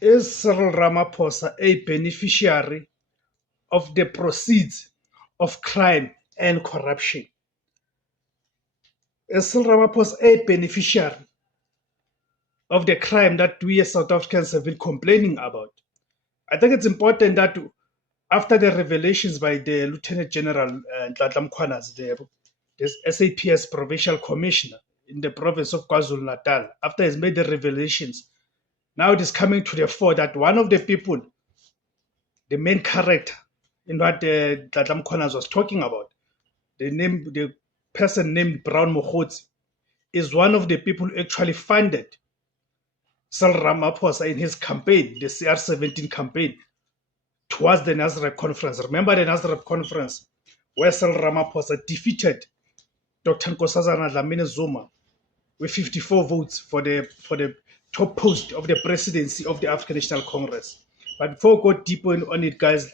Is Cyril Ramaphosa a beneficiary of the proceeds of crime and corruption? Is Cyril Ramaphosa a beneficiary of the crime that we as South Africans have been complaining about? I think it's important that after the revelations by the Lieutenant General Nhlanhla Mkhwanazi, the SAPS Provincial Commissioner in the province of KwaZulu-Natal, after he's made the revelations, now it is coming to the fore that one of the people, the main character in what Nhlanhla Mkhwanazi was talking about, the person named Brown Mokhotsi, is one of the people who actually funded Cyril Ramaphosa in his campaign, the CR17 campaign, towards the Nasrec conference. Remember the Nasrec conference where Cyril Ramaphosa defeated Dr. Nkosazana Dlamini-Zuma with 54 votes for the top post of the presidency of the African National Congress. But before we go deeper on it, guys,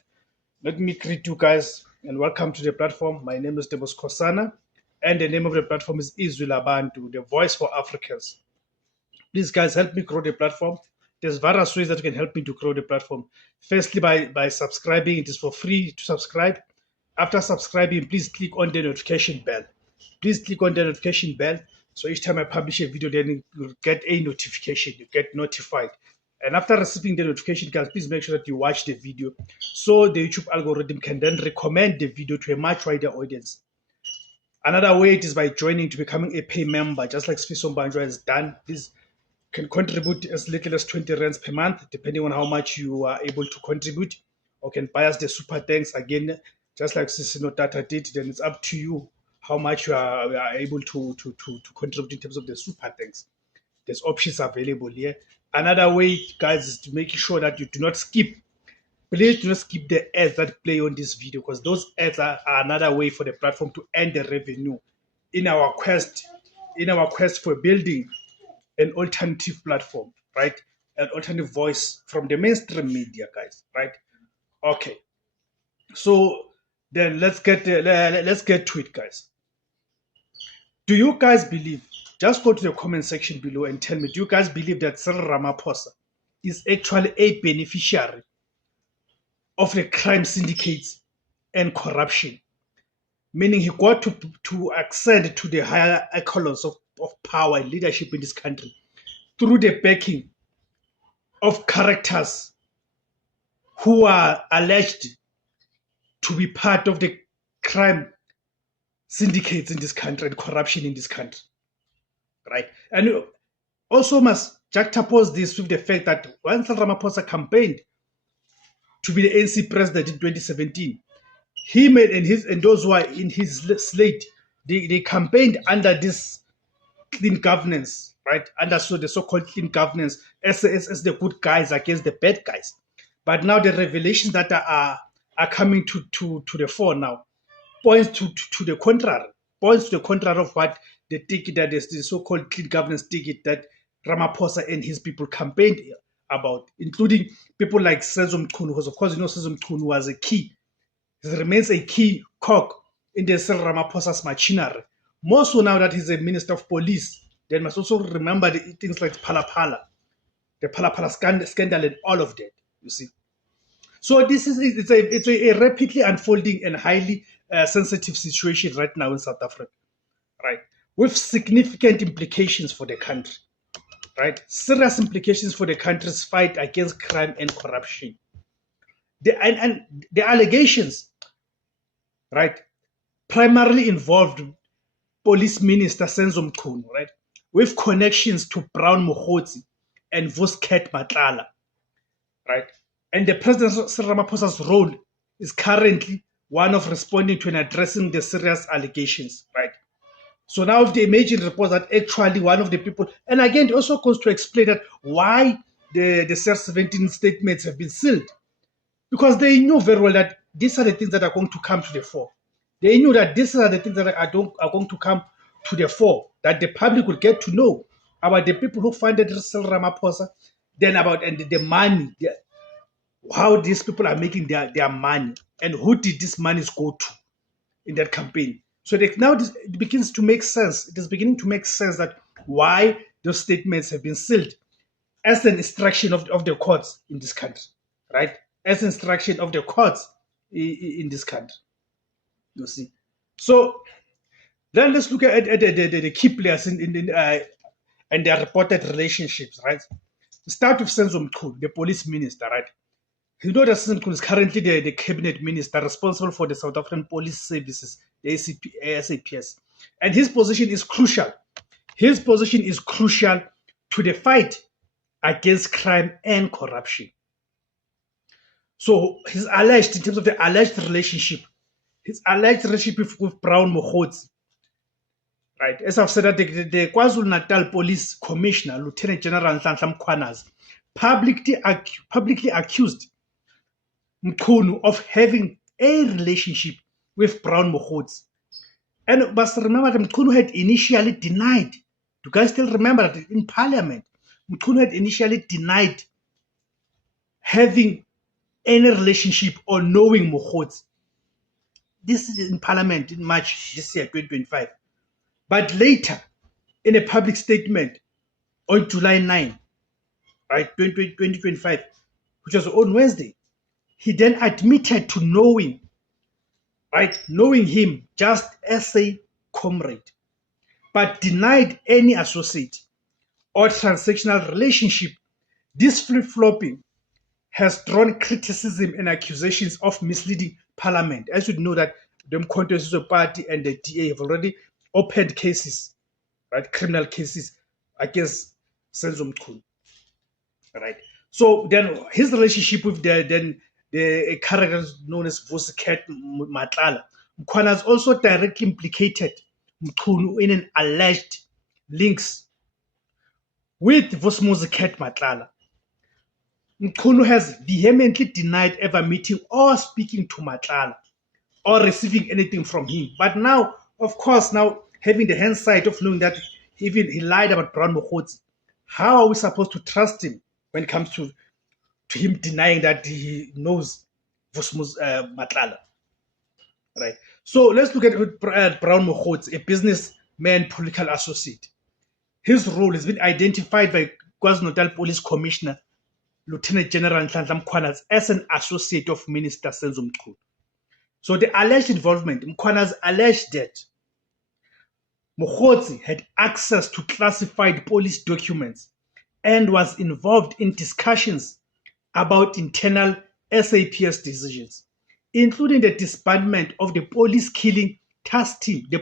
let me greet you guys and welcome to the platform. My name is Debos Kosana, and the name of the platform is Izwi Labantu, the voice for Africans. Please, guys, help me grow the platform. There's various ways that you can help me to grow the platform. Firstly, by subscribing. It is for free to subscribe. After subscribing, please click on the notification bell. Please click on the notification bell, so each time I publish a video, then you get a notification, you get notified. And after receiving the notification, guys, please make sure that you watch the video, so the YouTube algorithm can then recommend the video to a much wider audience. Another way it is by joining to becoming a pay member, just like Sfiso Mbanjwa has done. Please can contribute as little as 20 rands per month, depending on how much you are able to contribute, or can buy us the super thanks again, just like Sisino Tata did. Then it's up to you how much you are able to contribute in terms of the super thanks. There's options available here. Another way, guys, is to make sure that you do not skip. Please do not skip the ads that play on this video, because those ads are another way for the platform to earn the revenue in our quest for building an alternative platform, right? An alternative voice from the mainstream media, guys, right? Okay. So then let's get to it, guys. Do you guys believe? Just go to the comment section below and tell me, do you guys believe that Cyril Ramaphosa is actually a beneficiary of the crime syndicates and corruption? Meaning he got to ascend to the higher echelons of power and leadership in this country through the backing of characters who are alleged to be part of the crime syndicates in this country and corruption in this country, right? And also must juxtapose this with the fact that when Ramaphosa campaigned to be the ANC president in 2017, he made and those who are in his slate, they campaigned under this clean governance, right? Under the so-called clean governance as the good guys against the bad guys. But now the revelations that are coming to the fore now points to the contrary. Points to the contrary of what the ticket that is the so-called clean governance ticket that Ramaphosa and his people campaigned about, including people like Senzo Mchunu, because of course you know Senzo Mchunu was a key. He remains a key cog in the Cyril Ramaphosa's machinery. More so now that he's a minister of police, then must also remember the things like Phala, the Phala scandal and all of that, you see. So this is it's a rapidly unfolding and highly sensitive situation right now in South Africa, right? With significant implications for the country, right? Serious implications for the country's fight against crime and corruption. And the allegations, right, primarily involved Police Minister Senzo Mchunu, right, with connections to Brown Mokhotsi and Vusket Matlala, right? And the President Cyril Ramaphosa's role is currently one of responding to and addressing the serious allegations, right? So now the emerging report that actually one of the people, and again, it also goes to explain that why the CR17 statements have been sealed, because they knew very well that these are the things that are going to come to the fore. They knew that these are the things that are going to come to the fore, that the public will get to know about the people who funded Cyril Ramaphosa, then about and the money, how these people are making their money, and who did these monies go to in that campaign. So now it begins to make sense. It is beginning to make sense that why those statements have been sealed. as an instruction of the courts in this country, right? As instruction of the courts in this country. You see. So then let's look at the key players and their reported relationships, right? Start with Senzo Mchunu, the police minister, right? You know that Senzo Mchunu is currently the cabinet minister responsible for the South African Police Services, the SAPS. And his position is crucial. His position is crucial to the fight against crime and corruption. So he's alleged, in terms of the alleged relationship, with Brown Mokgotsi, right? As I've said, that the KwaZulu-Natal Police Commissioner, Lieutenant General Nhlanhla Mkhwanazi, publicly accused Mchunu of having a relationship with Brown Mokgotsi. And must remember that Mchunu had initially denied. Do you guys still remember that in Parliament, Mchunu had initially denied having any relationship or knowing Mokgotsi. This is in Parliament in March this year, 2025. But later, in a public statement on July 9, right, 2025, which was on Wednesday, he then admitted to knowing him just as a comrade, but denied any associate or transactional relationship. This flip-flopping has drawn criticism and accusations of misleading Parliament. As you know that the Mkhonto Party and the DA have already opened cases, right, criminal cases against Senzo Mchunu, right? So then his relationship with the character known as Vusiket Matlala, Mkhwanazi also directly implicated Mchunu in an alleged links with Vusiket Matlala. Mchunu has vehemently denied ever meeting or speaking to Matlala or receiving anything from him. But now, of course, now having the hindsight of knowing that even he lied about Brown Mokgotsi, how are we supposed to trust him when it comes to him denying that he knows Matlala, right? So let's look at Brown Mokgotsi, a businessman, political associate. His role has been identified by KwaZulu-Natal Police Commissioner Lieutenant General Nhlanhla Mkhwanazi as an associate of Minister Senzo Mchunu. So the alleged involvement, Mkhwanazi alleged that Mokgotsi had access to classified police documents and was involved in discussions about internal SAPS decisions, including the disbandment of the police killing task team, the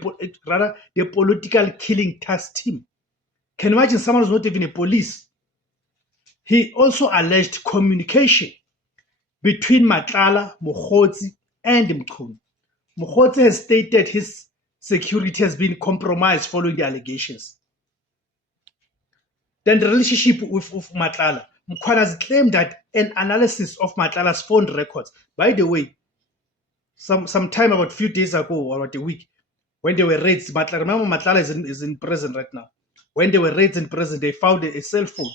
political killing task team. Can you imagine someone who's not even a police? He also alleged communication between Matlala, Mokgotsi, and Mchunu. Mokgotsi has stated his security has been compromised following the allegations. Then the relationship with Matlala. Mkhwanazi claimed that an analysis of Matlala's phone records, by the way, some time about a few days ago, or about a week, when there were raids, remember Matlala is in prison right now. When there were raids in prison, they found a cell phone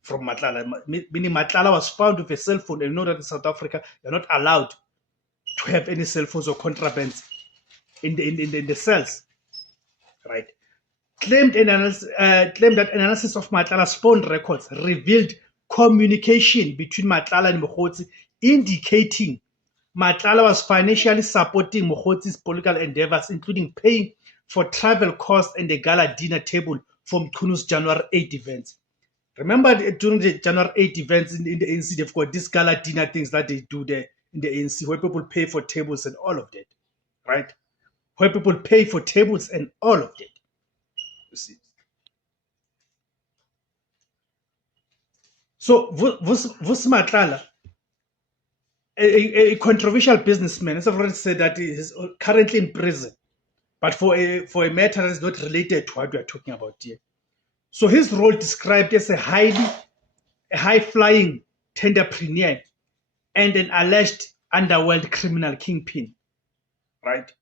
from Matlala, meaning Matlala was found with a cell phone. And you know that in South Africa, you're not allowed to have any cell phones or contrabands in the cells, right? Claimed that analysis of Matlala's phone records revealed communication between Matlala and Mokgotsi, indicating Matlala was financially supporting Mokgotsi's political endeavors, including paying for travel costs and the gala dinner table for Mchunu's January 8 events. Remember during the January 8 events in the ANC, they've got these gala dinner things that they do there in the ANC where people pay for tables and all of that, right? Where people pay for tables and all of that. You see. So Vusi Matlala, a controversial businessman, as I've already said, that he is currently in prison, but for a matter that is not related to what we are talking about here. So his role described as a high-flying tenderpreneur and an alleged underworld criminal kingpin, right?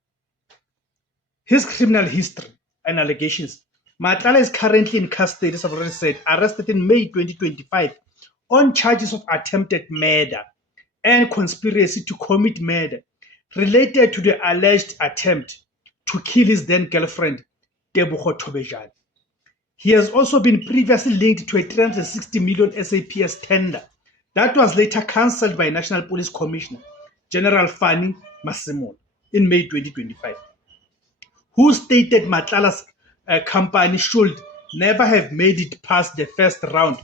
His criminal history and allegations. Matlala is currently in custody, as I've already said, arrested in May 2025 on charges of attempted murder and conspiracy to commit murder related to the alleged attempt to kill his then girlfriend, Tebogo Thobejane. He has also been previously linked to a 360 million SAPS tender that was later cancelled by National Police Commissioner General Fanny Masemola in May 2025, who stated Matlala's company should never have made it past the first round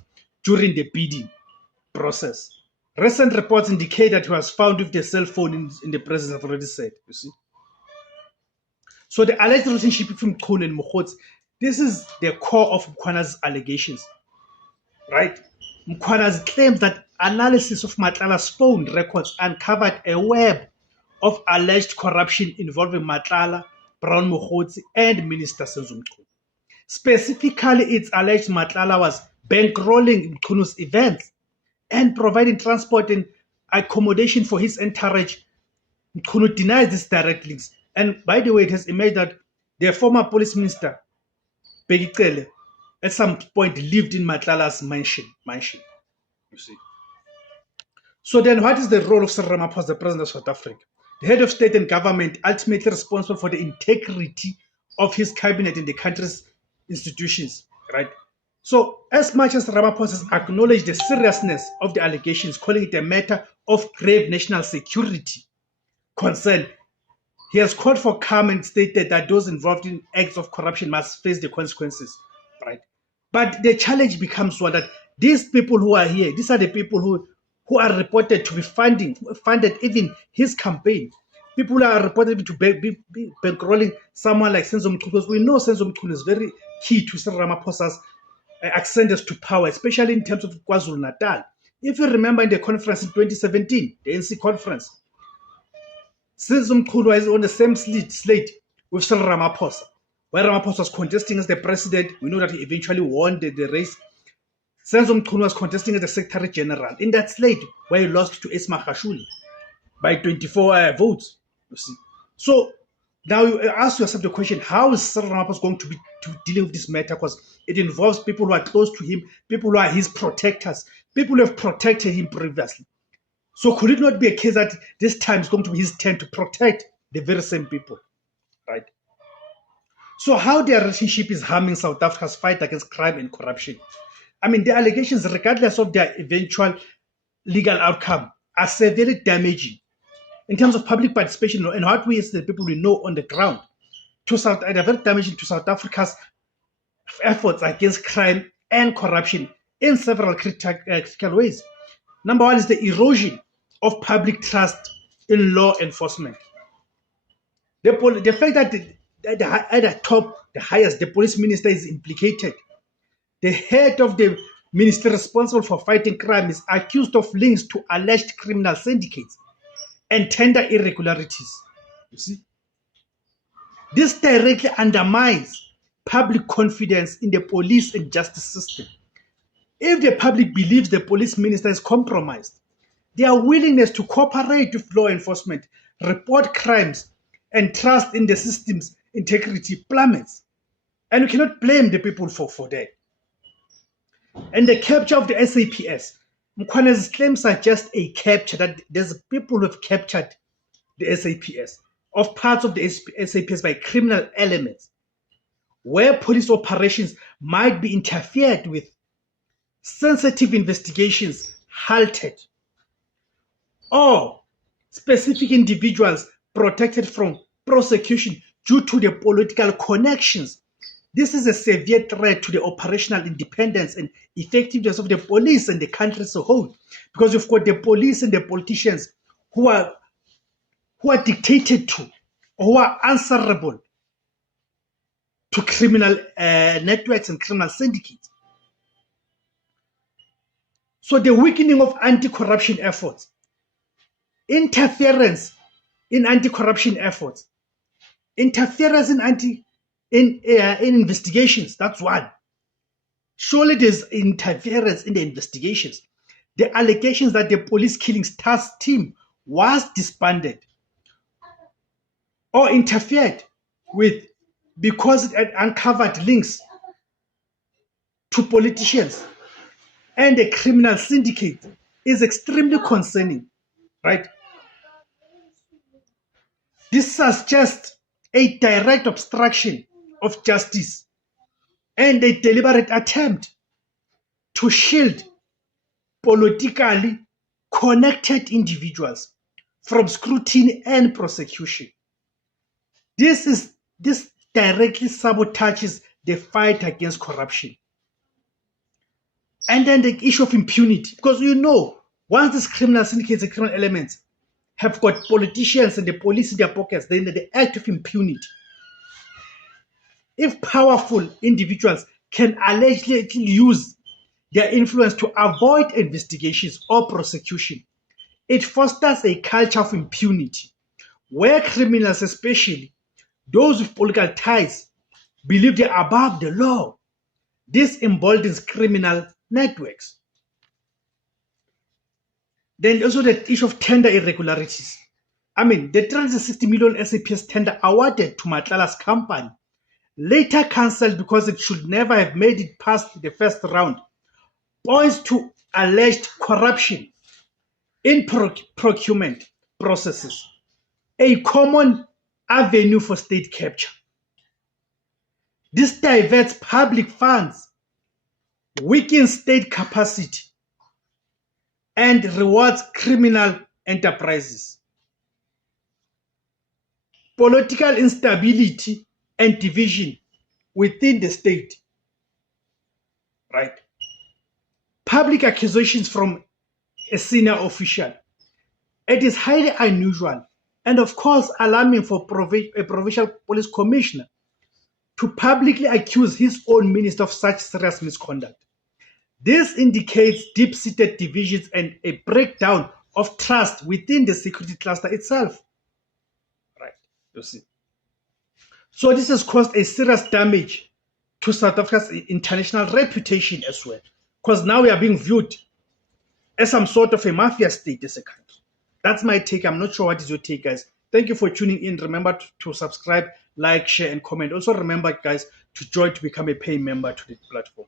during the bidding process. Recent reports indicate that he was found with the cell phone in the presence, I've already said, you see. So the alleged relationship between Mkhunu and Mokgotsi, this is the core of Mkhwana's allegations, right? Mkhwana's claims that analysis of Matlala's phone records uncovered a web of alleged corruption involving Matlala, Brown Mokgotsi, and Minister Senzo Mchunu. Specifically, it's alleged Matlala was bankrolling Mkhunu's events and providing transport and accommodation for his entourage. Mkhunu denies these direct links. And by the way, it has emerged that the former police minister, Bheki Cele, at some point lived in Matlala's mansion. You see. So then what is the role of Cyril Ramaphosa, the president of South Africa? The head of state and government, ultimately responsible for the integrity of his cabinet and the country's institutions, right? So as much as Ramaphosa has acknowledged the seriousness of the allegations, calling it a matter of grave national security concern, he has called for calm and stated that those involved in acts of corruption must face the consequences, right? But the challenge becomes one that these people who are here, these are the people who are reported to be funded even his campaign. People are reported to be bankrolling someone like Senzo Mchunu, because we know Senzo Mchunu is very key to Cyril Ramaphosa's ascendance to power, especially in terms of KwaZulu-Natal. If you remember in the conference in 2017, the NC conference, Senzo Mchunu was on the same slate with Cyril Ramaphosa, where Ramaphosa was contesting as the president. We know that he eventually won the race. Senzo Mchunu was contesting as the Secretary General in that slate where he lost to Ace Magashule by 24 votes. You see. So now you ask yourself the question, how is Cyril Ramaphosa going to be dealing with this matter? Because it involves people who are close to him, people who are his protectors, people who have protected him previously. So could it not be a case that this time is going to be his turn to protect the very same people, right? So how their relationship is harming South Africa's fight against crime and corruption? I mean, the allegations, regardless of their eventual legal outcome, are severely damaging in terms of public participation and what we as the people we know on the ground. They're very damaging to South Africa's efforts against crime and corruption in several critical ways. Number one is the erosion of public trust in law enforcement. The fact that at the top, the highest, the police minister is implicated. The head of the ministry responsible for fighting crime is accused of links to alleged criminal syndicates and tender irregularities. You see? This directly undermines public confidence in the police and justice system. If the public believes the police minister is compromised, their willingness to cooperate with law enforcement, report crimes, and trust in the system's integrity plummets. And we cannot blame the people for that. And the capture of the SAPS, Mkhwana's claims are just a capture, that there's people who have captured the SAPS, of parts of the SAPS by criminal elements, where police operations might be interfered with, sensitive investigations halted, or specific individuals protected from prosecution due to their political connections. This is a severe threat to the operational independence and effectiveness of the police and the country as a whole, because you've got the police and the politicians who are dictated to, or who are answerable to criminal networks and criminal syndicates. So the weakening of anti-corruption efforts, interference in anti-corruption efforts, interference in investigations, that's one. Surely there's interference in the investigations. The allegations that the police killings task team was disbanded or interfered with because it had uncovered links to politicians and a criminal syndicate is extremely concerning, right? This suggests a direct obstruction of justice and a deliberate attempt to shield politically connected individuals from scrutiny and prosecution. This directly sabotages the fight against corruption. And then the issue of impunity, because once these criminal syndicates and criminal elements have got politicians and the police in their pockets, then the act of impunity. If powerful individuals can allegedly use their influence to avoid investigations or prosecution, it fosters a culture of impunity where criminals, especially those with political ties, believe they are above the law. This emboldens criminal networks. Then also the issue of tender irregularities. I mean, the 360 million SAPS tender awarded to Matlala's company, later cancelled because it should never have made it past the first round, points to alleged corruption in procurement processes, a common avenue for state capture. This diverts public funds, weakens state capacity, and rewards criminal enterprises. Political instability and division within the state. Right? Public accusations from a senior official. It is highly unusual and of course alarming for a provincial police commissioner to publicly accuse his own minister of such serious misconduct. This indicates deep-seated divisions and a breakdown of trust within the security cluster itself. Right, you see. So this has caused a serious damage to South Africa's international reputation as well, because now we are being viewed as some sort of a mafia state as a country. That's my take. I'm not sure what is your take, guys. Thank you for tuning in. Remember to subscribe, like, share, and comment. Also remember, guys, to join to become a paying member to the platform.